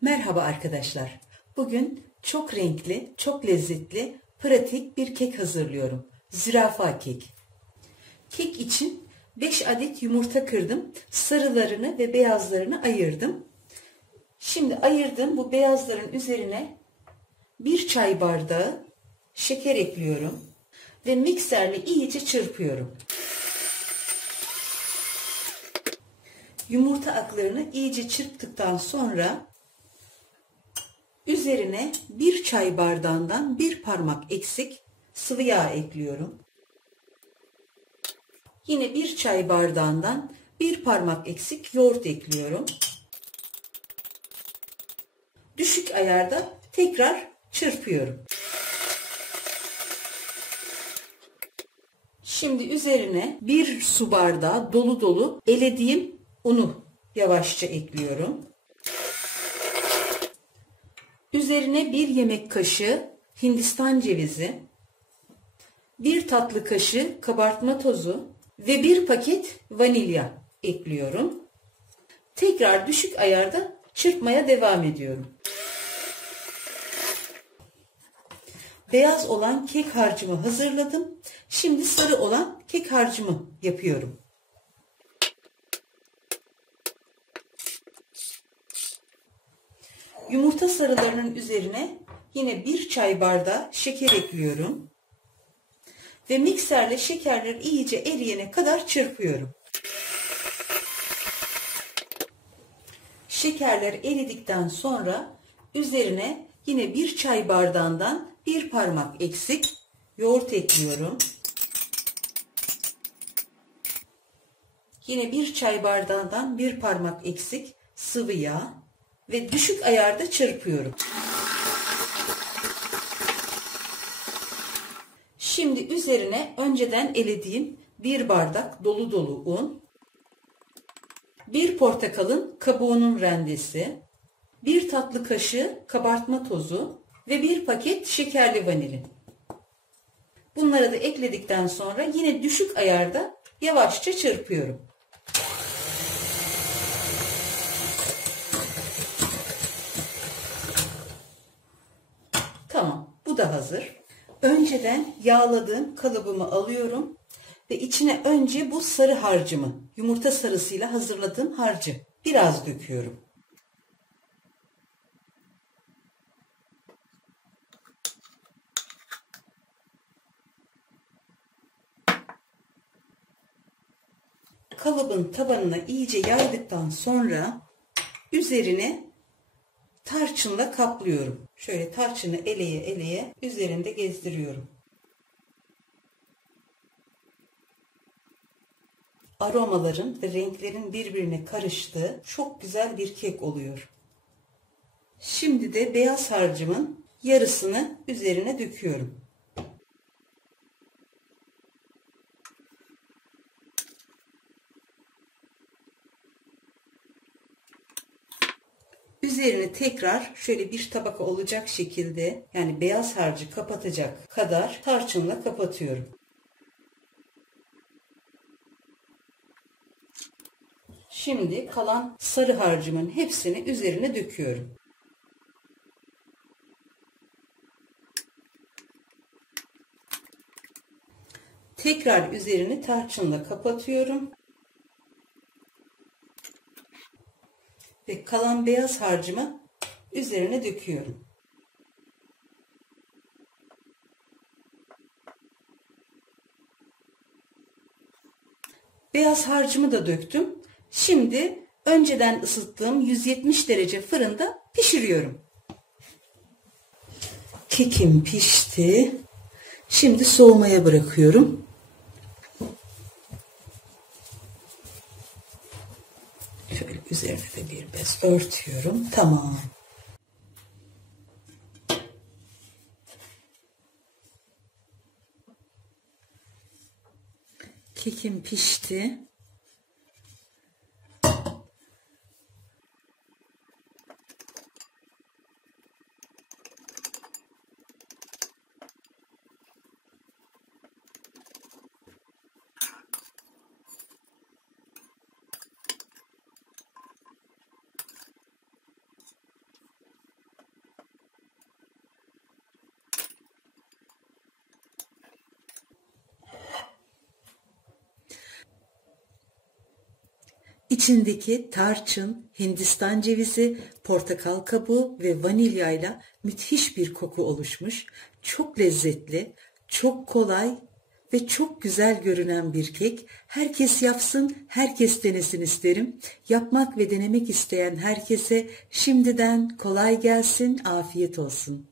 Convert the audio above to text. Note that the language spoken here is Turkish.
Merhaba arkadaşlar. Bugün çok renkli, çok lezzetli, pratik bir kek hazırlıyorum. Zürafa kek. Kek için 5 adet yumurta kırdım. Sarılarını ve beyazlarını ayırdım. Şimdi ayırdığım bu beyazların üzerine 1 çay bardağı şeker ekliyorum ve mikserle iyice çırpıyorum. Yumurta aklarını iyice çırptıktan sonra üzerine 1 çay bardağından 1 parmak eksik sıvı yağ ekliyorum. Yine 1 çay bardağından 1 parmak eksik yoğurt ekliyorum. Düşük ayarda tekrar çırpıyorum. Şimdi üzerine 1 su bardağı dolu dolu elediğim unu yavaşça ekliyorum. Üzerine 1 yemek kaşığı Hindistan cevizi, 1 tatlı kaşığı kabartma tozu ve 1 paket vanilya ekliyorum. Tekrar düşük ayarda çırpmaya devam ediyorum. Beyaz olan kek harcımı hazırladım. Şimdi sarı olan kek harcımı yapıyorum. Yumurta sarılarının üzerine yine 1 çay bardağı şeker ekliyorum. Ve mikserle şekerler iyice eriyene kadar çırpıyorum. Şekerler eridikten sonra üzerine yine 1 çay bardağından 1 parmak eksik yoğurt ekliyorum. Yine 1 çay bardağından 1 parmak eksik sıvı yağ ve düşük ayarda çırpıyorum. Şimdi üzerine önceden elediğim 1 bardak dolu dolu un, 1 portakalın kabuğunun rendesi, 1 tatlı kaşığı kabartma tozu ve 1 paket şekerli vanilin. Bunları da ekledikten sonra yine düşük ayarda yavaşça çırpıyorum. Tamam, bu da hazır. Önceden yağladığım kalıbımı alıyorum ve içine önce bu sarı harcımı, yumurta sarısıyla hazırladığım harcı biraz döküyorum. Kalıbın tabanına iyice yaydıktan sonra üzerine tarçınla kaplıyorum. Şöyle tarçını eleye eleye üzerinde gezdiriyorum. Aromaların ve renklerin birbirine karıştığı çok güzel bir kek oluyor. Şimdi de beyaz harcımın yarısını üzerine döküyorum. Üzerini tekrar şöyle bir tabaka olacak şekilde, yani beyaz harcı kapatacak kadar tarçınla kapatıyorum. Şimdi kalan sarı harcımın hepsini üzerine döküyorum. Tekrar üzerini tarçınla kapatıyorum. Ve kalan beyaz harcımı üzerine döküyorum. Beyaz harcımı da döktüm. Şimdi önceden ısıttığım 170 derece fırında pişiriyorum. Kekim pişti. Şimdi soğumaya bırakıyorum. Şöyle üzerine de bir bez örtüyorum. Tamam. Kekim pişti. İçindeki tarçın, Hindistan cevizi, portakal kabuğu ve vanilyayla müthiş bir koku oluşmuş. Çok lezzetli, çok kolay ve çok güzel görünen bir kek. Herkes yapsın, herkes denesin isterim. Yapmak ve denemek isteyen herkese şimdiden kolay gelsin, afiyet olsun.